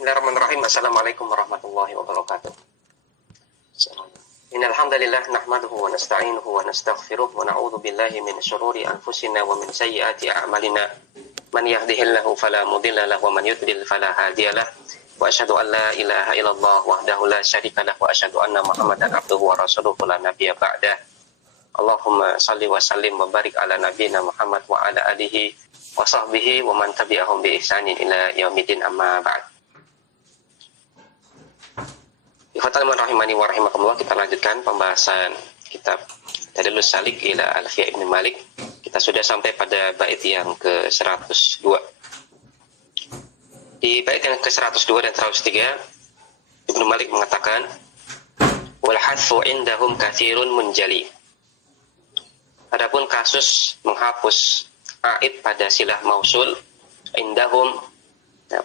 Bismillahirrahmanirrahim. Assalamualaikum warahmatullahi wabarakatuh. Innal hamdalillah nahmaduhu wa nasta'inuhu wa nastaghfiruh wa na'udzu billahi min shururi anfusina wa min sayyiati a'malina. Man yahdihillahu fala mudilla lahu wa man yudlil fala hadiyalah. Wa asyhadu an la ilaha illallah wahdahu la syarika lahu wa asyhadu anna Muhammadan abduhu wa rasuluhu la nabiyya ba'dah. Allahumma shalli wa sallim wa barik ala nabiyyina Muhammad wa ala alihi wa sahbihi wa man tabi'ahum bi ihsanin ila yaumiddin, amma ba'd. Rahimani wa rahimakumullah, kita lanjutkan pembahasan kitab Dalilus Salik ila Alfiya Ibn Malik. Kita sudah sampai pada bait yang ke-102. Di bait yang ke-102 dan 103, Ibn Malik mengatakan, wal hatfu indahum katsirun munjali. Adapun kasus menghapus aid pada silah mausul indahum,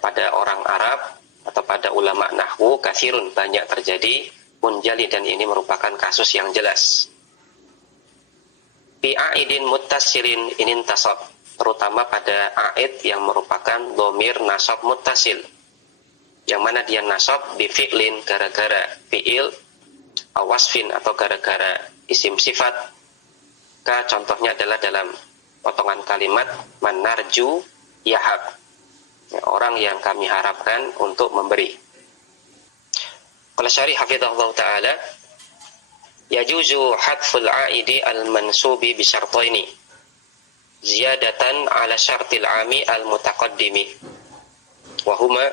pada orang Arab atau pada ulama nahwu, katsirun, banyak terjadi, munjali, dan ini merupakan kasus yang jelas. Fi aidin muttasilin inin tasab, terutama pada aid yang merupakan dhamir nasab muttasil, yang mana dia nasab bi fi'lin, gara-gara fi'il, awasfin, atau gara-gara isim sifat. Contohnya adalah dalam potongan kalimat manarju yahab, orang yang kami harapkan untuk memberi. Qala syarih hafizahullah ta'ala, yajuzu hadful aidi al-mansubi bi syartaini ziyadatan ala syartil ami al-mutaqaddimi wa huma,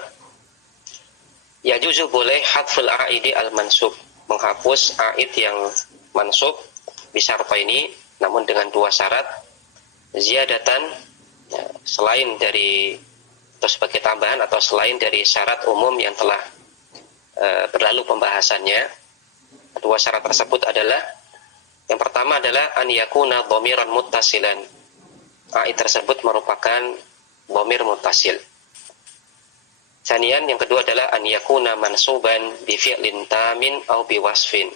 yajuzu boleh hadful aidi al-mansub, menghapus aid yang mansub bi syartaini, namun dengan dua syarat, ziyadatan, selain dari atau sebagai tambahan atau selain dari syarat umum yang telah berlalu pembahasannya. Dua syarat tersebut adalah, yang pertama adalah an yakuna dhamiran muttasilan, aid tersebut merupakan dhamir muttasil. Sanian, yang kedua adalah an yakuna mansuban bi fi'lin tamin au bi wasfin,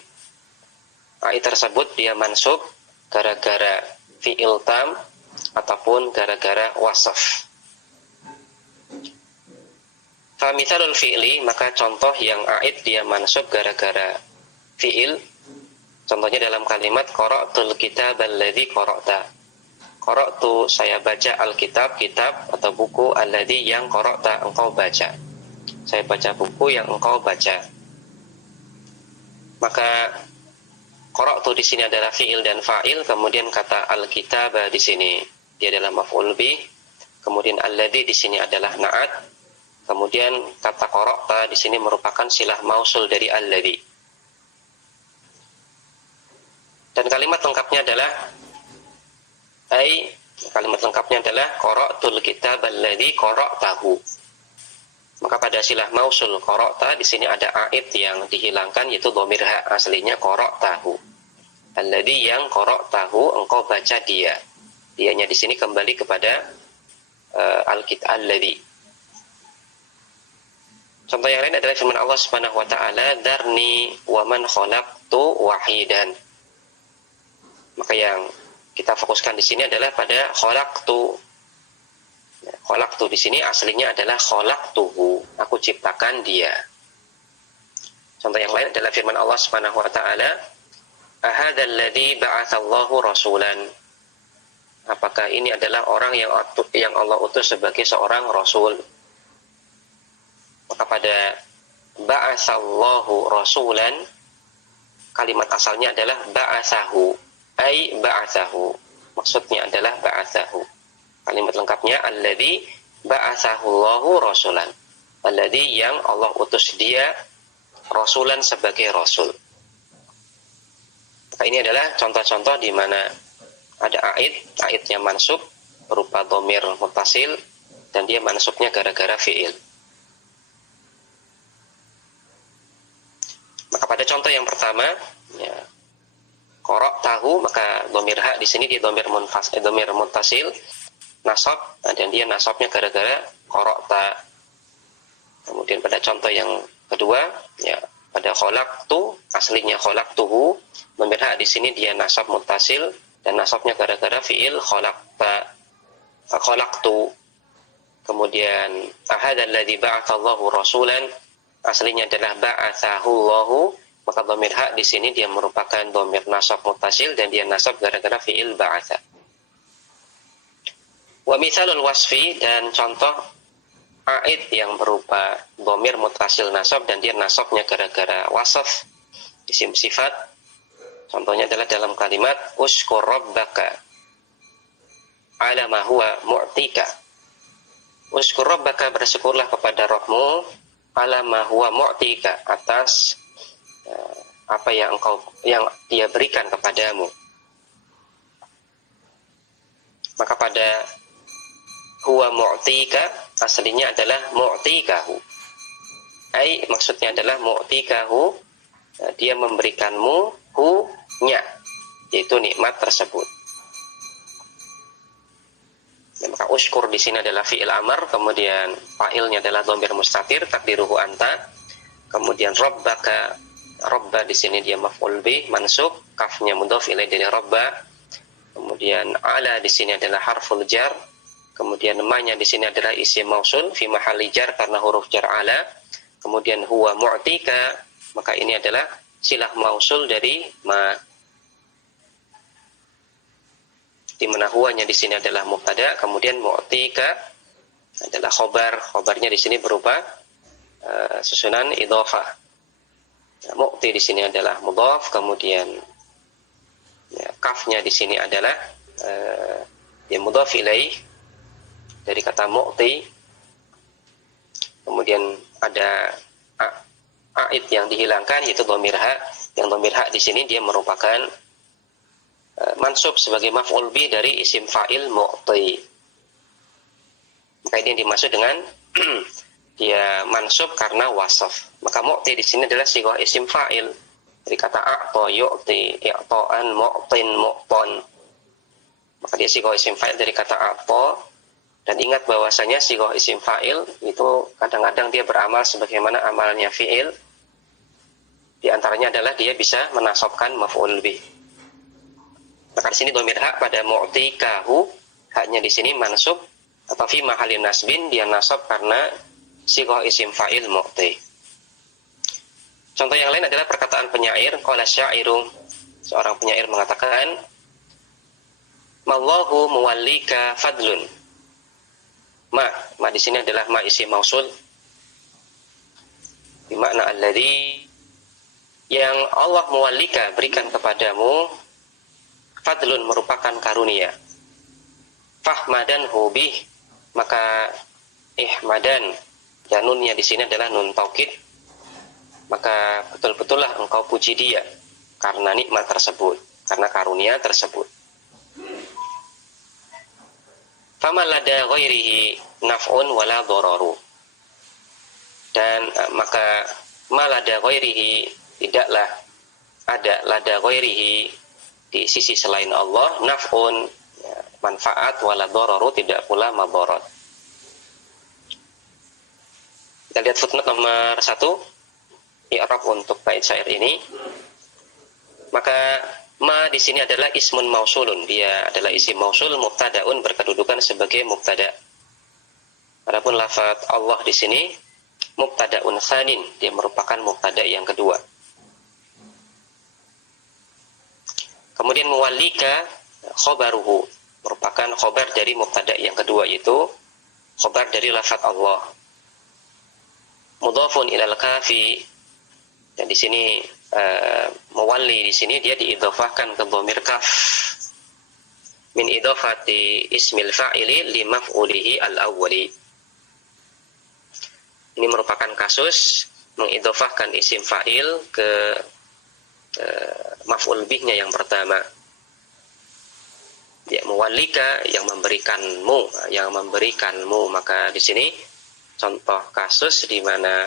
aid tersebut dia mansub gara-gara fi'il tam ataupun gara-gara wasaf. Famithalul fi'li, maka contoh yang aid dia mansub gara-gara fi'il, contohnya dalam kalimat qara'tul kitab alladzi qara'ta. Qara'tu, saya baca, alkitab, kitab atau buku, alladzi, yang, qara'ta, engkau baca. Saya baca buku yang engkau baca. Maka qara'tu di sini adalah fi'il dan fa'il, kemudian kata alkitab di sini dia adalah maf'ul bih, kemudian alladzi di sini adalah na'at. Kemudian kata qara'ta di sini merupakan silah mausul dari alladzi. Dan kalimat lengkapnya adalah kalimat lengkapnya adalah qara'tul kitab alladzi qara'tahu. Maka pada silah mausul qara'ta di sini ada aid yang dihilangkan, yaitu dhamir ha, aslinya qara'tahu. Alladzi, yang, qara'tahu, engkau baca dia. Dianya di sini kembali kepada al-kitab alladzi. Contoh yang lain adalah firman Allah Subhanahu wa taala, "Dzarni wa man khalaqtu wahidan." Maka yang kita fokuskan di sini adalah pada khalaqtu. Khalaqtu di sini aslinya adalah khalaqtuhu, aku ciptakan dia. Contoh yang lain adalah firman Allah Subhanahu wa taala, "Ahadzal ladzi ba'atsallahu rasulan." Apakah ini adalah orang yang Allah utus sebagai seorang rasul? Maka pada ba'atsallahu rasulan, kalimat asalnya adalah ba'atsahu, ba'atsahu. Maksudnya adalah ba'atsahu. Kalimat lengkapnya alladzi ba'atsahu Allahu rasulan. Alladzi, yang Allah utus dia rasulan, sebagai rasul. Maka ini adalah contoh-contoh di mana ada aidnya mansub berupa dhamir muttasil, dan dia mansubnya gara-gara fi'il. Maka pada contoh yang pertama, ya, qara'tahu, maka dhamir ha di sini dia dhamir muttasil, nasab, dan dia nasabnya gara-gara qara'ta. Kemudian pada contoh yang kedua, ya, pada khalaqtu, aslinya khalaqtuhu, dhamir ha di sini dia nasab muttasil, dan nasabnya gara-gara fi'il khalaqta, khalaqtu. Kemudian ahadzal ladzi ba'atsallahu rasulan, aslinya adalah ba'atsahu Allahu, maka dhamir ha di sini dia merupakan dhamir nasab muttasil dan dia nasab gara-gara fi'il ba'atsa. Wa mithalul wasfi, dan contoh a'id yang berupa dhamir muttasil nasab dan dia nasabnya gara-gara wasaf isim sifat. Contohnya adalah dalam kalimat uskur rabbaka ala ma huwa mu'tika. Uskur rabbaka, bersyukurlah kepada Rabbmu, ala ma huwa mu'tika, atas apa yang dia berikan kepadamu. Maka pada huwa mu'tika aslinya adalah mu'tikahu. Ai maksudnya adalah mu'tikahu, dia memberikanmu hu-nya, yaitu nikmat tersebut. Ya, maka uskur di sini adalah fi'il amr, kemudian fa'ilnya adalah dhamir mustatir takdiruhu anta. Kemudian rabbaka, rabba di sini dia maf'ul bih mansub, kafnya mudhaf ilaih dari rabba. Kemudian ala di sini adalah harful jar. Kemudian ma-nya di sini adalah isim mausul fi mahalli jar karena huruf jar ala. Kemudian huwa mu'tika, maka ini adalah silah mausul dari ma, di mana huwanya di sini adalah mubtada, kemudian mu'tika adalah khobarnya di sini berupa susunan idhofah. Mu'ti di sini adalah mudhaf, kemudian ya, kafnya di sini adalah ya mudhaf ilaih dari kata mu'ti. Kemudian ada a'id yang dihilangkan, yaitu dhamir ha. Yang dhamir ha di sini dia merupakan mansub sebagai maf'ul bi dari isim fa'il mu'ti. Maka ini yang dimaksud dengan dia mansub karena wasaf. Maka mu'ti di sini adalah sighah isim fa'il dari kata a'ta yu'ti, i'ta'an, mu'tin, mu'ton. Maka dia sighah isim fa'il dari kata a'ta. Dan ingat bahwasanya sighah isim fa'il itu kadang-kadang dia beramal sebagaimana amalnya fi'il. Di antaranya adalah dia bisa menasabkan maf'ul bih. Maka di sini dhamir ha pada mu'tikahu, haknya di sini mansub atau fi mahalli nasbin, dia nasab karena sighah isim fa'il mu'ti. Contoh yang lain adalah perkataan penyair, qala syairu, seorang penyair mengatakan, mallahu muwallika fadlun. Ma di sini adalah ma isim mausul, bermakna alladzi, yang Allah muwallika berikan kepadamu, fadlun merupakan karunia, fahmadan hubih, maka ihmadan, dan nunnya di sini adalah nun taukid, maka betul-betullah engkau puji dia karena nikmat tersebut, karena karunia tersebut. Fama lada ghairihi naf'un wala dararu, dan maka ma lada ghairihi, tidaklah ada lada ghairihi di sisi selain Allah naf'un, ya, manfaat, wala dararu, tidak pula madarat. Kita lihat footnote nomor 1, i'rab untuk bait syair ini. Maka ma di sini adalah ismun mausulun, dia adalah isim mausul mubtadaun, berkedudukan sebagai mubtada. Adapun lafaz Allah di sini mubtadaun tsanin, dia merupakan mubtada yang kedua. Kemudian muwallika khobaruhu, merupakan khobar dari mubtada yang kedua, yaitu khobar dari lafaz Allah. Mudhafun ilal kafi, dan di sini muwalli di sini dia diidhofahkan ke dhamir kaf min idhofati ismil fa'ili li maf'ulihi al-awwali. Ini merupakan kasus mengidhofahkan isim fa'il ke maf'ul bihnya yang pertama. Ya, muwallika, yang memberikanmu, maka di sini contoh kasus di mana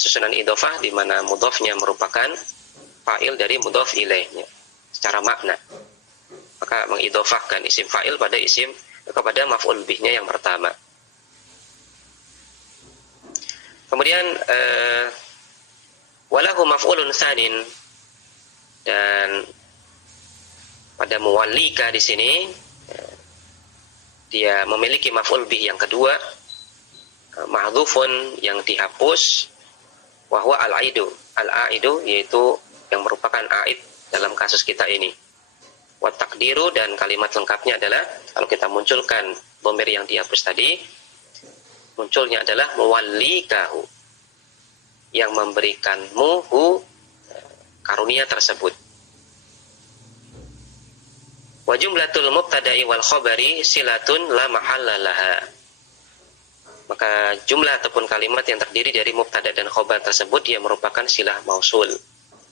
susunan idhofah di mana mudhofnya merupakan fa'il dari mudhof ilaihnya secara makna. Maka mengidhofahkan isim fa'il pada isim kepada maf'ul bihnya yang pertama. Kemudian walahu maf'ulun tsanin, dan pada muwallika di sini dia memiliki maf'ul bih yang kedua, mahdhufun yang dihapus, wa huwa al-aidu. Al-aidu yaitu yang merupakan aid dalam kasus kita ini. Wa taqdiru, dan kalimat lengkapnya adalah kalau kita munculkan dhamir yang dihapus tadi, munculnya adalah muwallikahu, yang memberikanmu karunia tersebut. Wa jumlatul mubtada'i wal khabari silatun la mahalla laha. Maka jumlah ataupun kalimat yang terdiri dari mubtada dan khabar tersebut dia merupakan silah mausul.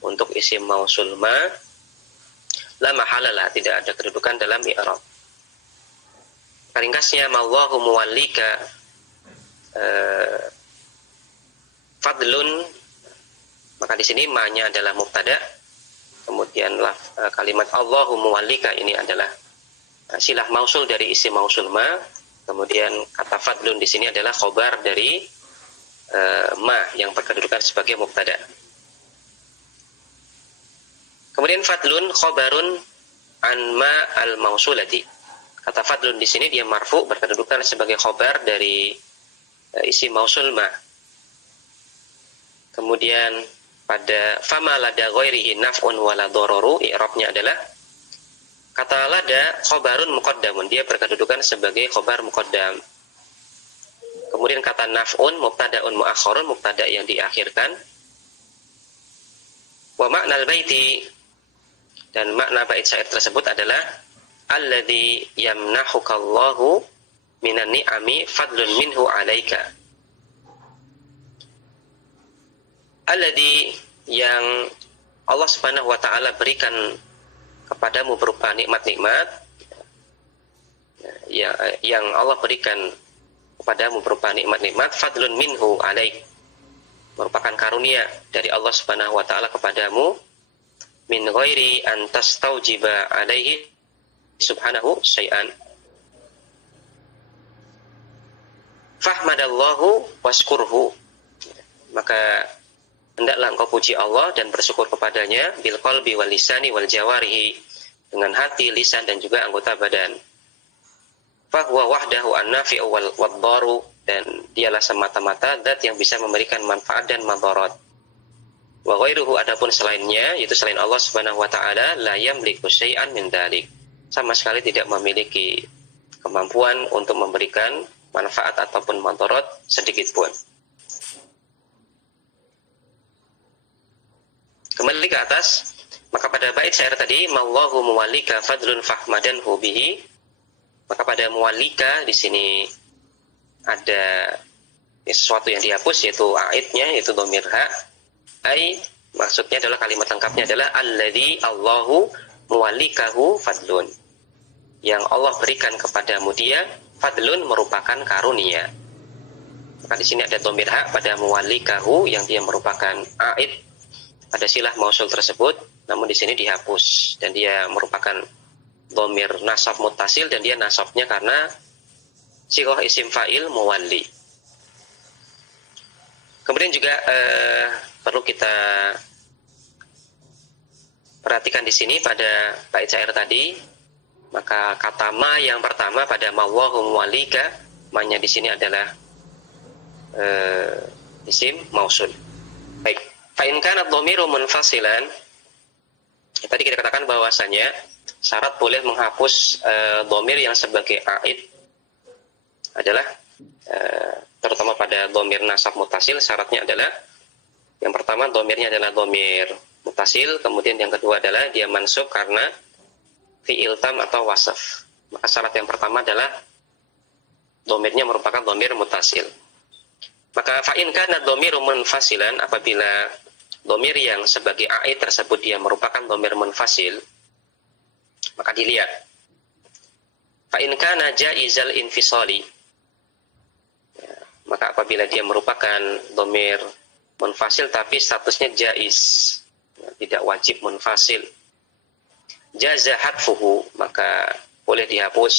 Untuk isim mausul ma la mahalla laha, tidak ada kedudukan dalam i'rab. Ringkasnya mallahu muwallika fadlun, maka di sini ma-nya adalah mubtada, kemudian kalimat Allahu muwallika ini adalah silah mausul dari isim mausul ma, kemudian kata fadlun di sini adalah khobar dari ma yang berkedudukan sebagai mubtada. Kemudian fadlun khobarun an ma al mausulati. Kata fadlun di sini dia marfu, berkedudukan sebagai khobar dari isim mausul ma. Kemudian pada fama lada ghairihi naf'un wala dororu, i'rabnya adalah kata lada khobarun muqaddamun, dia berkedudukan sebagai khobar muqaddam. Kemudian kata naf'un mubtada'un muakhkharun, mubtada yang diakhirkan. Wa ma'nal baiti, dan makna bait syair tersebut adalah alladzi yamnahukallahu minan ni'ami fadlun minhu 'alaika. Alladzi, yang Allah Subhanahu wa taala berikan kepadamu berupa nikmat-nikmat, yang Allah berikan kepadamu berupa nikmat-nikmat, fadlun minhu 'alaik, merupakan karunia dari Allah Subhanahu wa taala kepadamu, min ghairi an tastaujiba 'alaihi subhanahu syai'an. Fahmadallahu waskurhu, maka hendaklah engkau puji Allah dan bersyukur kepadanya, bil qalbi wal lisani wal jawarihi, dengan hati, lisan dan juga anggota badan. Fahuwa wahdahu an-nafi'u wal dharu, dan dialah semata-mata zat yang bisa memberikan manfaat dan madarat. Wa ghairuhu, adapun selainnya, yaitu selain Allah Subhanahu wa taala, la yamliku syai'an min dzalik, sama sekali tidak memiliki kemampuan untuk memberikan manfaat ataupun madarat sedikit pun. Kembali ke atas, maka pada bait syair tadi, mallahu muwallika fadlun fahmadanhu bihi, maka pada muwallika di sini ada sesuatu yang dihapus, yaitu aidnya, yaitu dhamir ha. Ai, maksudnya adalah kalimat lengkapnya adalah alladzi Allahu muwallikahu fadlun, yang Allah berikan kepadamu dia, fadlun merupakan karunia. Maka di sini ada dhamir ha pada muwallikahu yang dia merupakan aid pada silah mausul tersebut, namun di sini dihapus dan dia merupakan dhamir nasab muttasil, dan dia nasabnya karena sighah isim fa'il muwalli. Kemudian juga perlu kita perhatikan di sini pada bait syair tadi, maka kata ma yang pertama pada mawallahu muwallika, ma-nya di sini adalah isim mausul. Baik, fa in kana dhamiru munfasilan, tadi kita katakan bahwasanya syarat boleh menghapus dhamir yang sebagai aid adalah terutama pada dhamir nasab mutasil, syaratnya adalah yang pertama dhamirnya adalah dhamir mutasil, kemudian yang kedua adalah dia mansub karena fi'il tam atau wasaf. Maka syarat yang pertama adalah dhamirnya merupakan dhamir mutasil. Maka fa in kana dhamiru munfasilan, apabila dhamir yang sebagai aid tersebut dia merupakan dhamir munfasil, maka dilihat fa in kana jaizal infisali, maka apabila dia merupakan dhamir munfasil tapi statusnya jaiz, tidak wajib munfasil, jaza hadfuhu, maka boleh dihapus,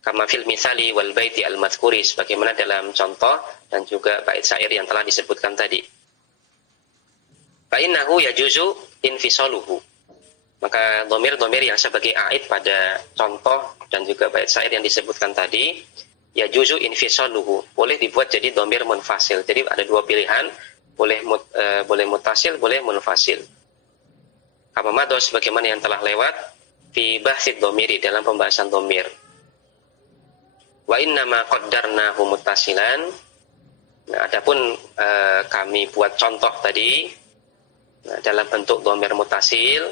kama fil misali wal baiti al madhkuri, sebagaimana dalam contoh dan juga bait syair yang telah disebutkan tadi. Fa innahu yajuzu infisaluhu, maka dhamir-dhamir yang sebagai aid pada contoh dan juga bait syair yang disebutkan tadi, ya juzu infisaluhu, boleh dibuat jadi dhamir munfasil. Jadi ada dua pilihan, boleh mutasil, boleh munfasil. Kama madha, sebagaimana yang telah lewat, fi bahsid dhamiri, dalam pembahasan dhamir. Wa innama qaddarnahu muttasilan. Nah, adapun kami buat contoh tadi dalam bentuk dhamir mutasil,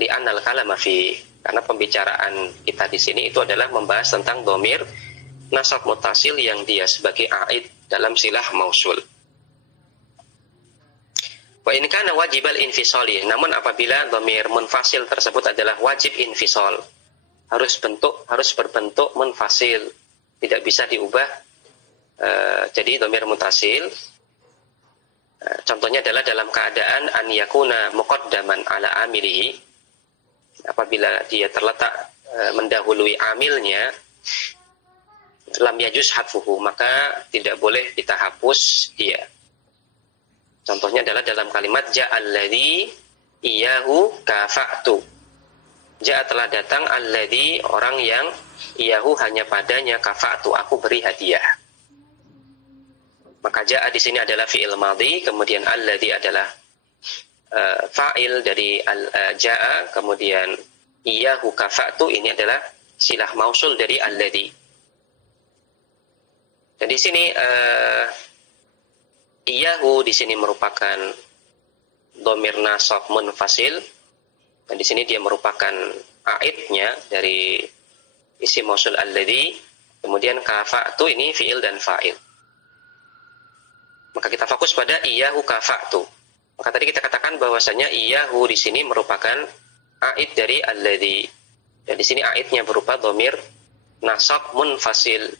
li'annal kalama fi, karena pembicaraan kita di sini itu adalah membahas tentang dhamir nasab mutasil yang dia sebagai a'id dalam silah mausul. Wa in kana wajibal infisali, namun apabila dhamir munfasil tersebut adalah wajib infisal, harus berbentuk munfasil, tidak bisa diubah jadi dhamir mutasil. Contohnya adalah dalam keadaan an yakuna muqaddaman ala amilihi, apabila dia terletak mendahului amilnya, lam yajuz hadfuhu, maka tidak boleh kita hapus dia. Contohnya adalah dalam kalimat ja'alladzi iyahu kafa'tu. Ja'a telah datang alladzi, orang yang iyahu hanya padanya kafa'tu, aku beri hadiah. Maka ja'a di sini adalah fi'il madhi, kemudian alladzi adalah fa'il dari ja'a, kemudian iyahu kafa'tu ini adalah silah mausul dari alladzi. Dan di sini iyahu di sini merupakan dhamir nasab munfasil, dan di sini dia merupakan aidnya dari isim mausul alladzi, kemudian kafa'tu ini fi'il dan fa'il. Maka kita fokus pada iyahu kafa'tu. Maka tadi kita katakan bahwasanya iyahu di sini merupakan aid dari alladzi. Dan di sini aidnya berupa dhamir nasab munfasil.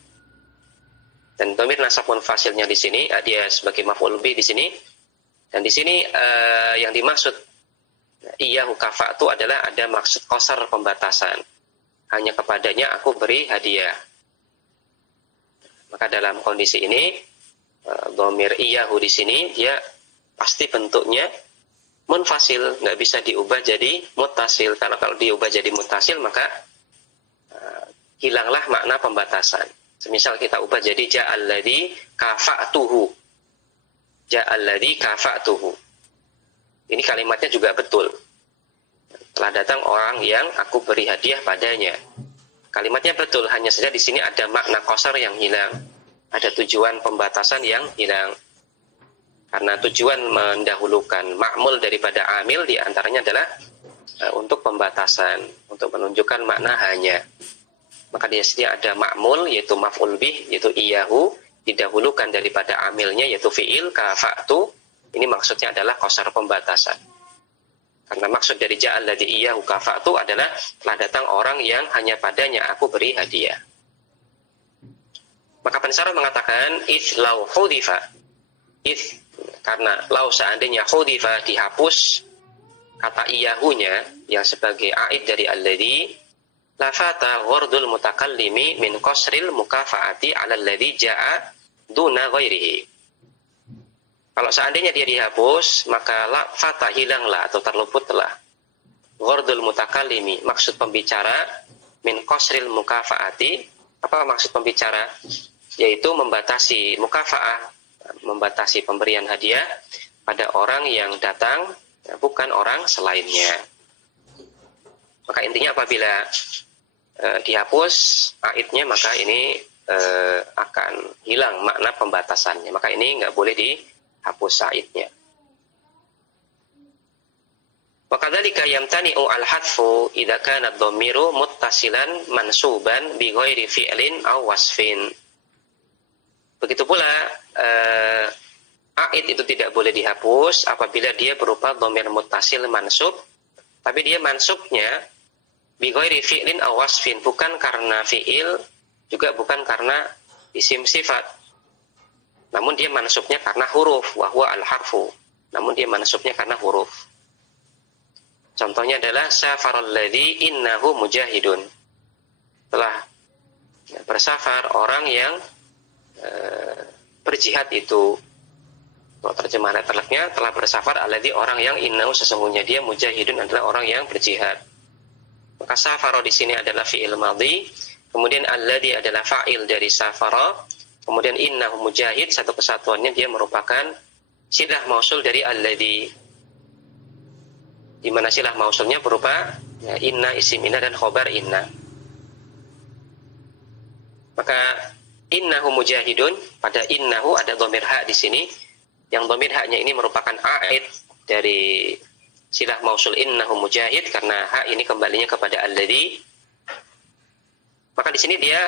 Dan dhamir nasab munfasilnya di sini dia sebagai maf'ul bih di sini. Dan di sini yang dimaksud iyahu kafa'tu adalah ada maksud qasar, pembatasan. Hanya kepadanya aku beri hadiah. Maka dalam kondisi ini dhamir iyahu di sini dia pasti bentuknya munfasil, nggak bisa diubah jadi mutasil. Karena kalau diubah jadi mutasil maka hilanglah makna pembatasan. Semisal kita ubah jadi ja'alladzi kafa'tuhu. Ja'alladzi kafa'tuhu. Ini kalimatnya juga betul. Telah datang orang yang aku beri hadiah padanya. Kalimatnya betul, hanya saja di sini ada makna qasar yang hilang. Ada tujuan pembatasan yang hilang. Karena tujuan mendahulukan ma'mul daripada amil diantaranya adalah untuk pembatasan, untuk menunjukkan makna hanya. Maka di sini ada ma'mul yaitu maf'ul bih, yaitu iyahu, didahulukan daripada amilnya yaitu fi'il kafa'tu. Ini maksudnya adalah qasar, pembatasan. Karena maksud dari ja'alladzi iyahu kafa'tu adalah telah datang orang yang hanya padanya aku beri hadiah. Maka pensarah mengatakan if lau hudifa, if karena lau seandainya hudifa dihapus kata iyahunya yang sebagai aid dari alladzi, la fata ghardul mutakallimi min qasril mukafaati 'ala alladzi ja'a duna ghairihi. Kalau seandainya dia dihapus, maka la fata hilanglah atau terluputlah ghardul mutakallimi, maksud pembicara, min qasril mukafaati. Apa maksud pembicara? Yaitu membatasi mukafa'ah, membatasi pemberian hadiah pada orang yang datang, bukan orang selainnya. Maka intinya apabila dihapus aidnya, maka ini akan hilang makna pembatasannya. Maka ini nggak boleh dihapus aidnya. Wa kadzalika yamtani'u al-hadfu idza kana ad-dhamiru muttasilan mansuban bi ghairi fi'lin aw wasfin. Begitu pula aid itu tidak boleh dihapus apabila dia berupa dhamir muttasil mansub, tapi dia mansubnya bi ghairi fi'lin aw wasfin, bukan karena fi'il, juga bukan karena isim sifat. Namun dia mansubnya karena huruf, wa huwa al-harfu. Namun dia mansubnya karena huruf. Contohnya adalah safaral ladzi innahu mujahidun. Telah bersafar orang yang berjihad itu. Kalau terjemahan terleknya telah bersafar alladzi, orang yang innahu sesungguhnya dia mujahidun adalah orang yang berjihad. Maka safara di sini adalah fi'il madhi, kemudian alladhi adalah fa'il dari safara, kemudian innahu mujahid, satu kesatuannya dia merupakan silah mausul dari alladhi, di mana silah mausulnya berupa ya, inna, isim inna, dan khobar inna. Maka innahu mujahidun, pada innahu ada dhamir ha di sini, yang dhamir haknya ini merupakan a'id dari silah mausul innahu mujahid, karena ha ini kembalinya kepada alladhi. Maka di sini dia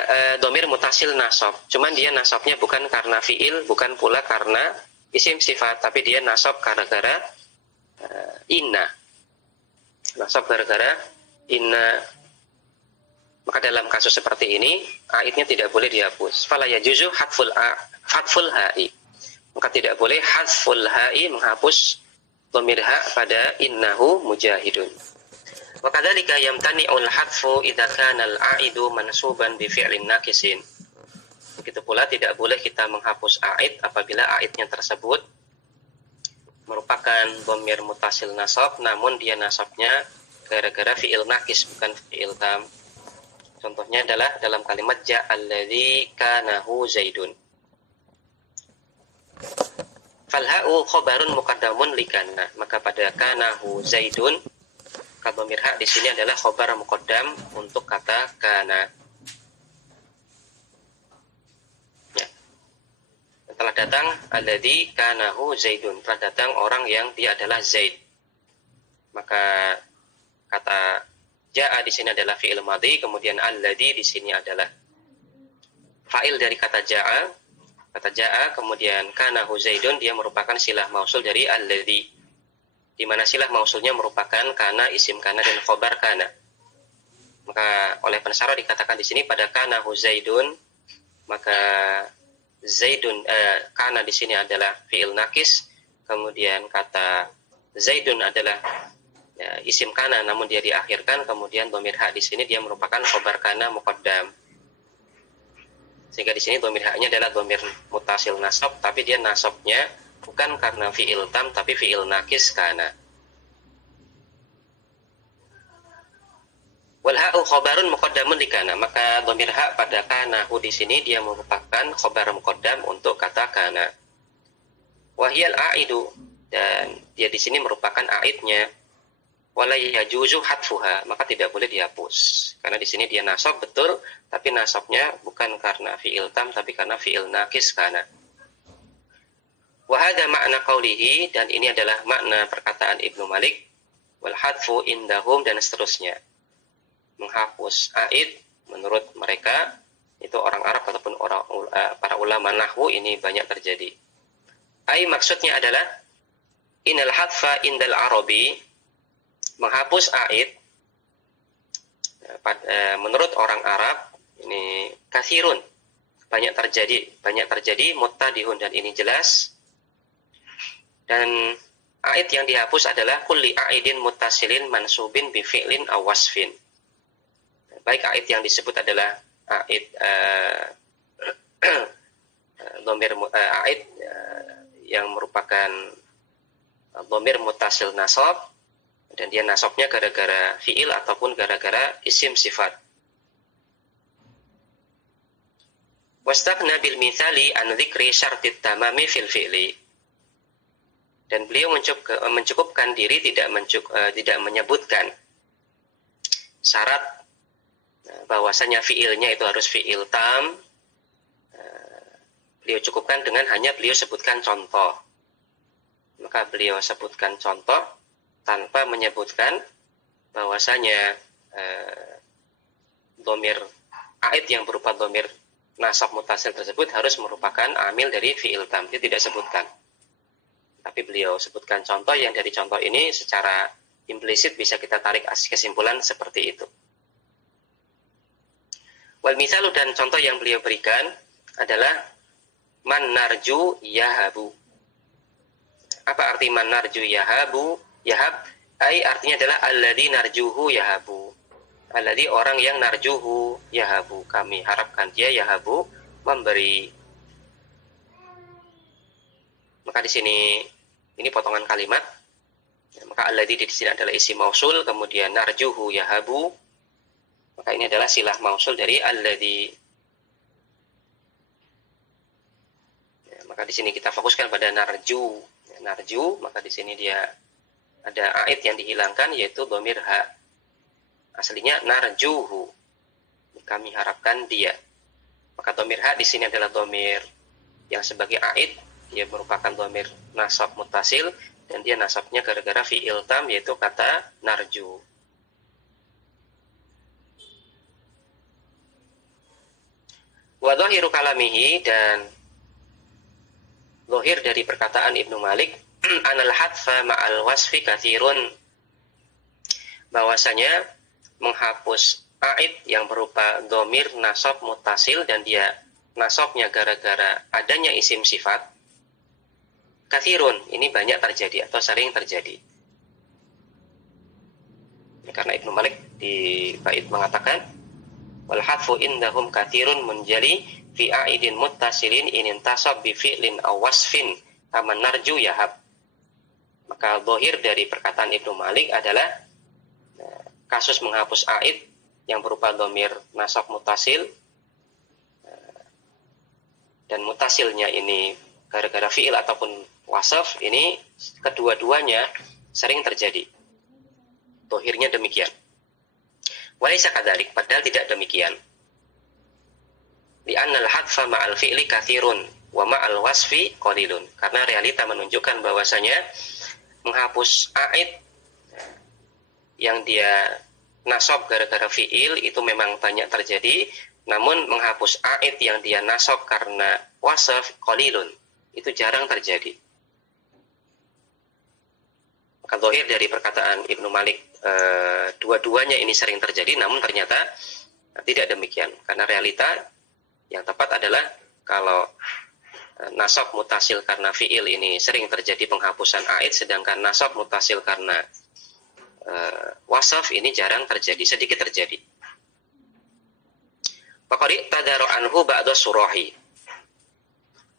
dhamir mutasil nasab, cuman dia nasabnya bukan karena fiil, bukan pula karena isim sifat, tapi dia nasab gara-gara inna. Nasab gara-gara inna. Maka dalam kasus seperti ini, aidnya tidak boleh dihapus. Fala yajuzu hadful ha'i. Maka tidak boleh hadful ha'i, menghapus dhamir ha pada innahu mujahidun. Wa kadzalika yamtani'ul hadfu idza kana al-a'idu mansuban bi fi'lin naqisin. Begitu pula tidak boleh kita menghapus aid apabila aidnya tersebut merupakan dhamir mutasil nasab, namun dia nasabnya gara-gara fi'il naqis, bukan fi'il tam. Contohnya adalah dalam kalimat ja'alladzi kanahu zaidun. Falha'u khobarun muqaddamun likana. Maka pada kanahu zaidun, dhamir ha di sini adalah khobar muqaddam untuk kata kana. Ya. Telah datang alladzi kanahu zaidun, telah datang orang yang dia adalah Zaid. Maka kata ja'a di sini adalah fi'il madhi, kemudian alladzi di sini adalah fa'il dari kata ja'a. Kata ja'a, kemudian kanahu zaidun, dia merupakan silah mausul dari alladzi, di mana silah mausulnya merupakan kana, isim kana, dan khobar kana. Maka oleh pensara dikatakan di sini pada kanahu zaidun, maka zaidun kana di sini adalah fi'il naqis, kemudian kata zaidun adalah ya, isim kana namun dia diakhirkan, kemudian dhamir ha di sini dia merupakan khobar kana muqaddam. Sehingga di sini dhamir ha-nya adalah dhamir mutasil nasab, tapi dia nasabnya bukan karena fi'il tam tapi fi'il naqis kana. Wal ha'u khobarun muqaddamun likana, maka dhamir ha pada kana hu di sini dia merupakan khobar muqaddam untuk kata kana. Wahyal a'idu, dan dia di sini merupakan aidnya. Wala yajuzu hadfuha, maka tidak boleh dihapus. Karena di sini dia nasab betul, tapi nasabnya bukan karena fi'il tam tapi karena fi'il naqis kana. Wa hadza makna qaulihi, dan ini adalah makna perkataan Ibnu Malik, wal hadfu indahum, dan seterusnya. Menghapus aid menurut mereka, itu orang Arab ataupun para ulama nahwu ini banyak terjadi. Ai maksudnya adalah inal hadfa indal arabi, menghapus aid menurut orang Arab ini kathirun, banyak terjadi muttadihun, dan ini jelas. Dan aid yang dihapus adalah kulli aidin muttasilin mansubin bi fi'lin aw wasfin. Baik aid yang disebut adalah aid dhamir aid yang merupakan dhamir muttasil nasab, dan dia nasabnya gara-gara fi'il ataupun gara-gara isim sifat. Wastaghna bil mithali an dzikri syartit tamami fil fi'li. Dan beliau mencukupkan diri, tidak menyebutkan syarat bahwasanya fi'ilnya itu harus fi'il tam. Beliau cukupkan dengan hanya beliau sebutkan contoh. Maka beliau sebutkan contoh tanpa menyebutkan bahwasanya dhamir aid yang berupa dhamir nasab mutasil tersebut harus merupakan amil dari fi'il tam. Dia tidak sebutkan, tapi beliau sebutkan contoh yang dari contoh ini secara implisit bisa kita tarik kesimpulan seperti itu. Wal mithalu, dan contoh yang beliau berikan adalah man narju yahabu. Apa arti man narju yahabu? Yahab, ai artinya adalah alladzi narjuhu yahabu. Alladzi, orang yang narjuhu yahabu, kami harapkan dia yahabu, memberi. Maka di sini ini potongan kalimat. Maka alladzi di sini adalah isim mausul, kemudian narjuhu yahabu, Maka ini adalah silah mausul dari alladzi. Ya, maka di sini kita fokuskan pada narju. Ya, narju, maka di sini dia ada ait yang dihilangkan yaitu dhamir ha. Aslinya narjuhu. Kami harapkan dia. Maka dhamir ha di sini adalah dhamir yang sebagai ait, dia merupakan dhamir nasab muttasil dan dia nasabnya gara-gara fi'il tam yaitu kata narju. Wa dhahiru kalamihi, dan zahir dari perkataan Ibnu Malik anal hadfa ma'al wasfi katsirun, bahwasanya menghapus a'id yang berupa dhamir nasab muttasil dan dia nasabnya gara-gara adanya isim sifat, katsirun, ini banyak terjadi atau sering terjadi. Karena Ibnu Malik di bait mengatakan wal hadfu indahum katsirun munjali fi a'idin muttasilin in intasab bi fi'lin aw wasfin kama narju yahab. Maka zahir dari perkataan Ibnu Malik adalah kasus menghapus a'id yang berupa dhamir nasab muttasil, dan muttasilnya ini gara-gara fi'il ataupun wasaf, ini kedua-duanya sering terjadi. Zahirnya demikian. Walaysa kadzalik, padahal tidak demikian. Li'annal hadfa ma'al fi'li katsirun wa ma'al wasfi qalilun. Karena realita menunjukkan bahwasanya menghapus a'id yang dia nasab gara-gara fi'il itu memang banyak terjadi, namun menghapus a'id yang dia nasab karena wasaf qalilun, itu jarang terjadi. Maka zahir dari perkataan Ibnu Malik, dua-duanya ini sering terjadi, namun ternyata tidak demikian. Karena realita yang tepat adalah kalau nasab mutasil karena fi'il ini sering terjadi penghapusan a'id, sedangkan nasab mutasil karena wasaf ini jarang terjadi, sedikit terjadi. Faqari tadaro anhu ba'da surahi.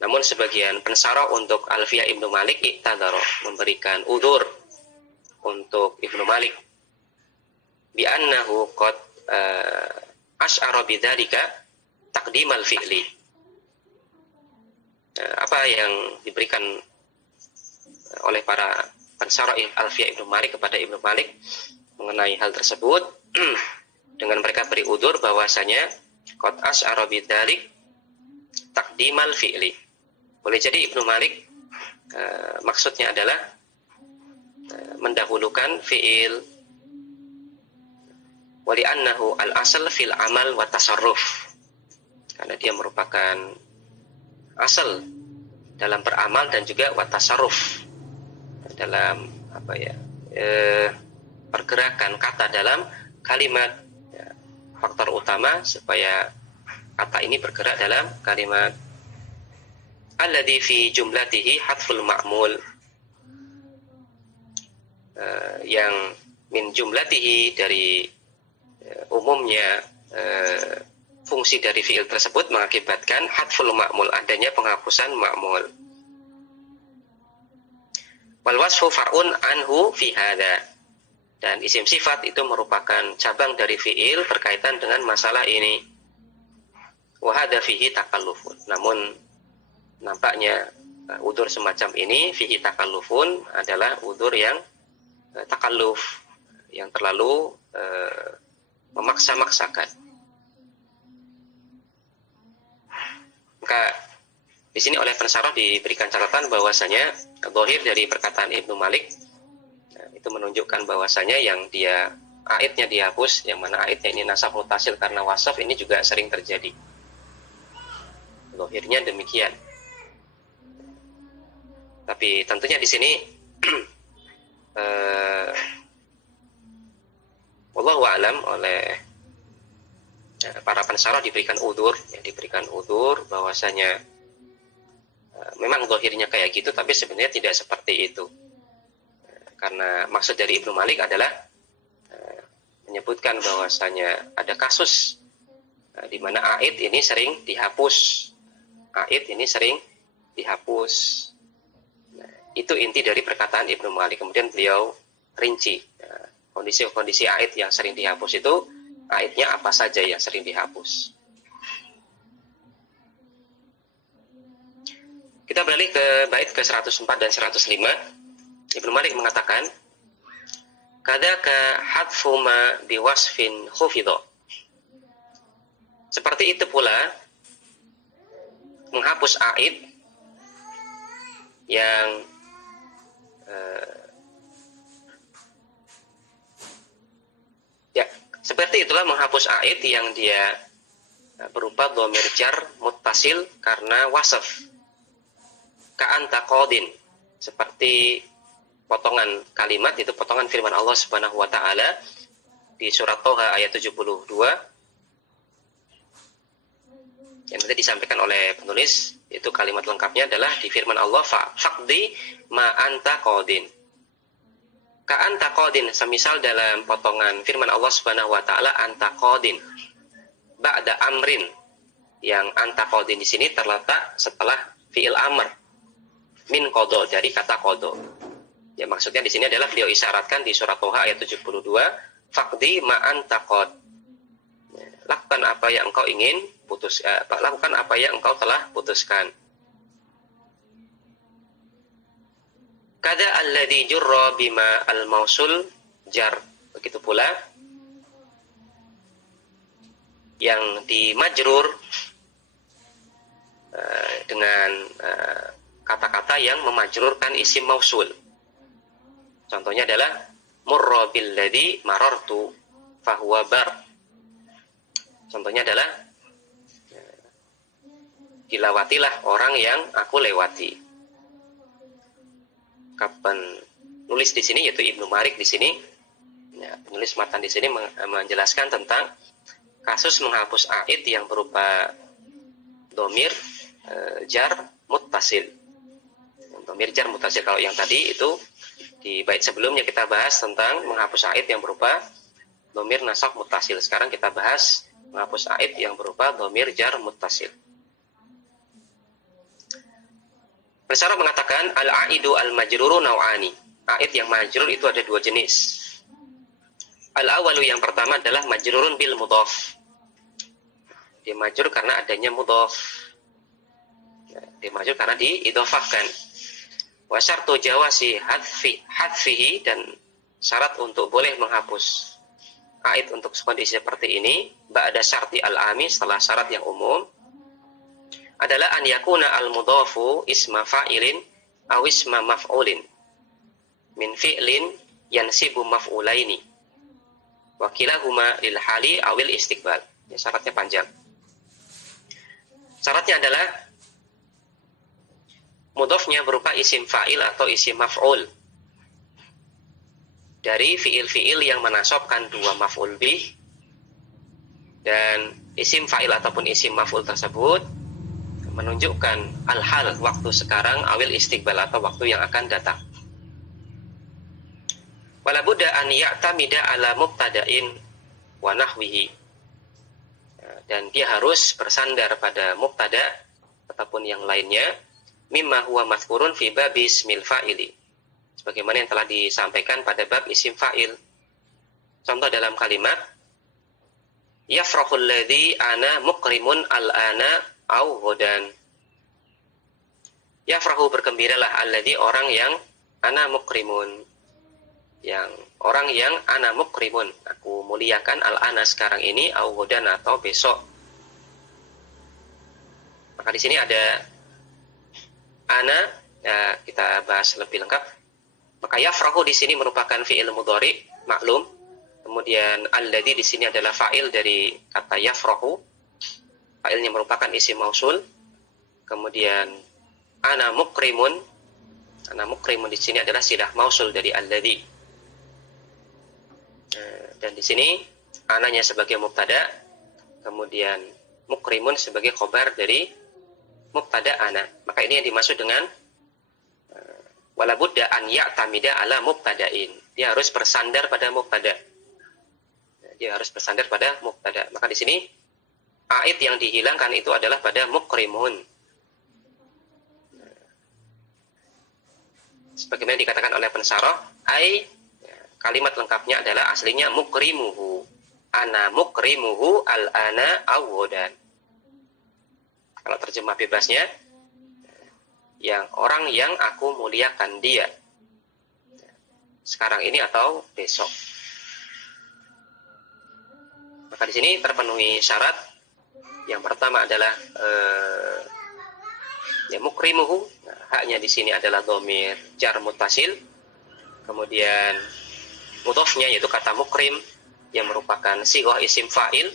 Namun sebagian pensarah untuk Alfiyah Ibnu Malik iktadaro, memberikan udzur untuk Ibnu Malik bi annahu qad asy'ara bidzalika taqdimal fi'li. Apa yang diberikan oleh para pensarah Alfiyah Ibnu Malik kepada Ibnu Malik mengenai hal tersebut dengan mereka beri udzur bahwasanya qad asy'ara bidzalik taqdimal fi'li. Boleh jadi Ibnu Malik maksudnya adalah mendahulukan fi'il, wali annahu al-asal fil amal wa tasarruf, karena dia merupakan asal dalam beramal dan juga wa tasarruf, dalam pergerakan kata dalam kalimat. Faktor utama supaya kata ini bergerak dalam kalimat. Alladzi fi jumlatihi hadful ma'mul, yang min jumlatihi dari umumnya fungsi dari fi'il tersebut mengakibatkan hadful ma'mul, adanya penghapusan ma'mul. Wal wasfu far'un anhu fi hadza, dan isim sifat itu merupakan cabang dari fi'il berkaitan dengan masalah ini. Wa hadza fihi takallufun, namun nampaknya udzur semacam ini fihi takallufun adalah udzur yang takalluf, yang terlalu memaksa-maksakan. Maka di sini oleh pensarah diberikan catatan bahwasanya zahir dari perkataan Ibnu Malik itu menunjukkan bahwasanya yang dia aidnya dihapus, yang mana aidnya ini nasab mutasil karena wasaf, ini juga sering terjadi. Zahirnya demikian. Tapi tentunya di sini wallahu a'lam, oleh para pensarah diberikan udzur bahwasanya memang zahirnya kayak gitu, tapi sebenarnya tidak seperti itu. Karena maksud dari Ibnu Malik adalah menyebutkan bahwasanya ada kasus di mana aid ini sering dihapus. Itu inti dari perkataan Ibnu Malik. Kemudian beliau rinci kondisi-kondisi aid yang sering dihapus itu aidnya apa saja yang sering dihapus. Kita beralih ke bait ke 104 dan 105. Ibnu Malik mengatakan, kadaka hadfu ma biwasfin khufidho. Seperti itu pula menghapus aid yang seperti itulah menghapus aid yang dia berupa dhamir jar muttasil karena wasaf. Ka'anta qadin, seperti potongan kalimat, itu potongan firman Allah Subhanahu wa taala di surat Thaha ayat 72 yang tadi disampaikan oleh penulis. Itu kalimat lengkapnya adalah di firman Allah, faqdi ma anta qadin. Ka'anta qadin, semisal dalam potongan firman Allah Subhanahu wa taala anta qadin ba'da amrin, yang anta qadin di sini terletak setelah fiil amr min qada, dari kata qada. Ya, maksudnya di sini adalah beliau isyaratkan di surat Thaha ayat 72, faqdi ma anta qad. Lakukan apa yang engkau ingin lakukan apa yang engkau telah putuskan. Kada alladhi jurra bima al-mausul jar. Begitu pula yang dimajrur dengan kata-kata yang memajrurkan isim mausul. Contohnya adalah murra billadzi marartu fahuwa bar. Contohnya adalah dilawatilah orang yang aku lewati. Kapan nulis di sini, yaitu Ibnu Malik di sini, ya, penulis matan di sini menjelaskan tentang kasus menghapus aid yang berupa dhamir jar muttasil. Dhamir jar muttasil, kalau yang tadi itu di bait sebelumnya kita bahas tentang menghapus aid yang berupa dhamir nasab muttasil. Sekarang kita bahas menghapus aid yang berupa dhamir jar muttasil. Pensyarah mengatakan al-aidu al-majruru naw'ani. Aid yang majrur itu ada dua jenis. Al-awalu, yang pertama adalah majrurun bil mudhaf. Dia majrur karena adanya mudhaf. Dia majrur karena diidhofahkan. Wa syartu jawasi hadfihi, dan syarat untuk boleh menghapus aid untuk kondisi seperti ini ba'da syarti al-ami, setelah syarat yang umum, adalah an yakuna al-mudhafu isma fa'ilin aw isma maf'ulin min fi'lin yansibu maf'ulaini wa kilahuma lil hali awil istiqbal. Ya, syaratnya panjang. Syaratnya adalah mudhafnya berupa isim fa'il atau isim maf'ul dari fi'il-fi'il yang menasobkan dua maf'ul bih, dan isim fa'il ataupun isim maf'ul tersebut menunjukkan al-hal, waktu sekarang, awil istiqbal atau waktu yang akan datang. Wala budda an ya'tamida ala mubtada'in wa nahwihi, dan dia harus bersandar pada mubtada ataupun yang lainnya, mimma huwa mazkurun fi bab ismil fa'ili, sebagaimana yang telah disampaikan pada bab isim fa'il. Contoh dalam kalimat yafrahul ladzi ana muqrimun al-ana au ghadan. Yafrahu, bergembiralah, alladzi, orang yang ana muqrimun, yang orang yang ana muqrimun, aku muliakan, al-ana, sekarang ini, au ghadan, atau besok. Maka di sini ada ana, ya, kita bahas lebih lengkap. Maka yafrahu di sini merupakan fi'il mudhari maklum. Kemudian alladzi di sini adalah fa'il dari kata yafrahu. Fa'ilnya merupakan isim mausul. Kemudian ana muqrimun. Ana muqrimun di sini adalah silah mausul dari alladzi. Dan di sini ananya sebagai mubtada, kemudian muqrimun sebagai khobar dari mubtada ana. Maka ini yang dimaksud dengan wala budda an ya'tamida ala mubtada'in. Dia harus bersandar pada mubtada. Dia harus bersandar pada mubtada. Maka di sini aid yang dihilangkan itu adalah pada muqrimun. Sebagaimana dikatakan oleh pensyarah, kalimat lengkapnya adalah aslinya mukrimuhu. ana mukrimuhu al-ana awwadan. Kalau terjemah bebasnya, yang orang yang aku muliakan dia sekarang ini atau besok. Maka di sini terpenuhi syarat. Yang pertama adalah ya mukrimuhu, haknya di sini adalah dhamir jar muttasil. Kemudian mudhofnya yaitu kata mukrim yang merupakan sighah isim fa'il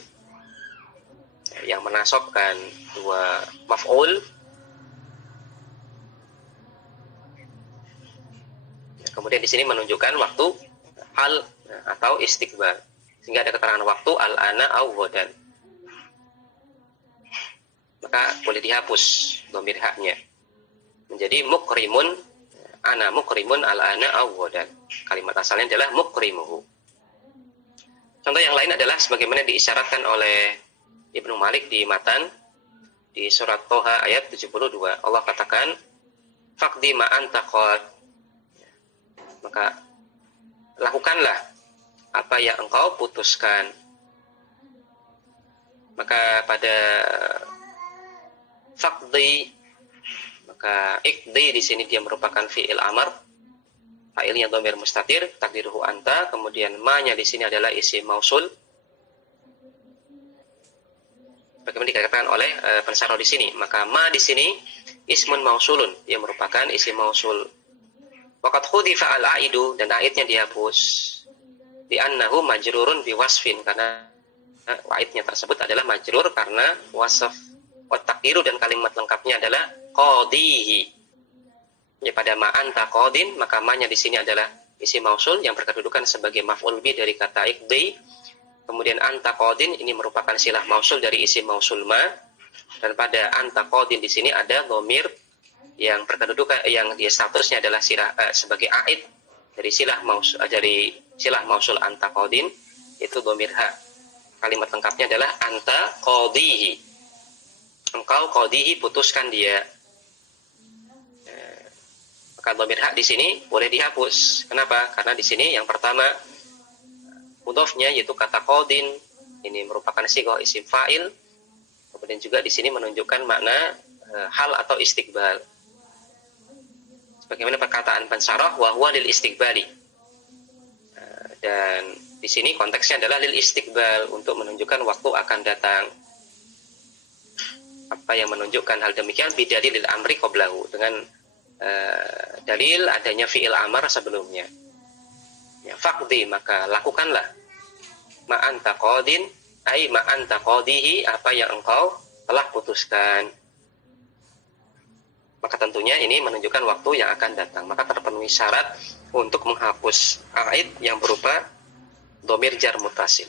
yang menasabkan dua maf'ul. Kemudian di sini menunjukkan waktu hal atau istiqbal, sehingga ada keterangan waktu al-ana awwadan. Maka boleh dihapus dhamir haknya menjadi mukrimun, ana mukrimun al-ana awwadan. Kalimat asalnya adalah mukrimuhu. Contoh yang lain adalah sebagaimana diisyaratkan oleh Ibnu Malik di matan di surat Toha ayat 72. Allah katakan faqdi ma anta qad, maka lakukanlah apa yang engkau putuskan. Maka pada faqdi, maka ikdi di sini dia merupakan fi'il amar, fa'ilnya dhamir mustatir, takdiruhu anta. Kemudian ma-nya di sini adalah isim mausul. Bagaimana dikatakan oleh pensarah di sini, maka ma di sini ismun mausulun, dia merupakan isim mausul. Waqad khudifa al-aidu, dan aidnya dihapus. Di annahu majrurun bi wasfin, karena aidnya tersebut adalah majrur karena wasaf. Takdiru, dan kalimat lengkapnya adalah qadihi. Ya, pada ma anta qadin, maka ma-nya di sini adalah isim mausul yang berkedudukan sebagai maf'ul bi dari kata iqdi. Kemudian anta qadin ini merupakan silah mausul dari isim mausul ma, dan pada anta qadin di sini ada dhamir yang berkedudukan, yang dia statusnya adalah silah sebagai aid dari silah mausul anta qadin, itu dhamir ha. Kalimat lengkapnya adalah anta qadihi, engkau qadihi, putuskan dia. Maka dhamir hak di sini boleh dihapus. Kenapa? Karena di sini yang pertama mudhofnya yaitu kata qadin ini merupakan sighah isim fa'il. Kemudian juga di sini menunjukkan makna hal atau istiqbal. Sebagaimana perkataan pensarah wa huwa lil istiqbali. Dan di sini konteksnya adalah lil istiqbal, untuk menunjukkan waktu akan datang. Apa yang menunjukkan hal demikian? Bidalil amri qablahu, dengan dalil adanya fi'il amar sebelumnya. Ya, faqdi, maka lakukanlah. Ma anta qadin, ai ma anta qadihi, apa yang engkau telah putuskan. Maka tentunya ini menunjukkan waktu yang akan datang. Maka terpenuhi syarat untuk menghapus aid yang berupa dhamir jar muttasil.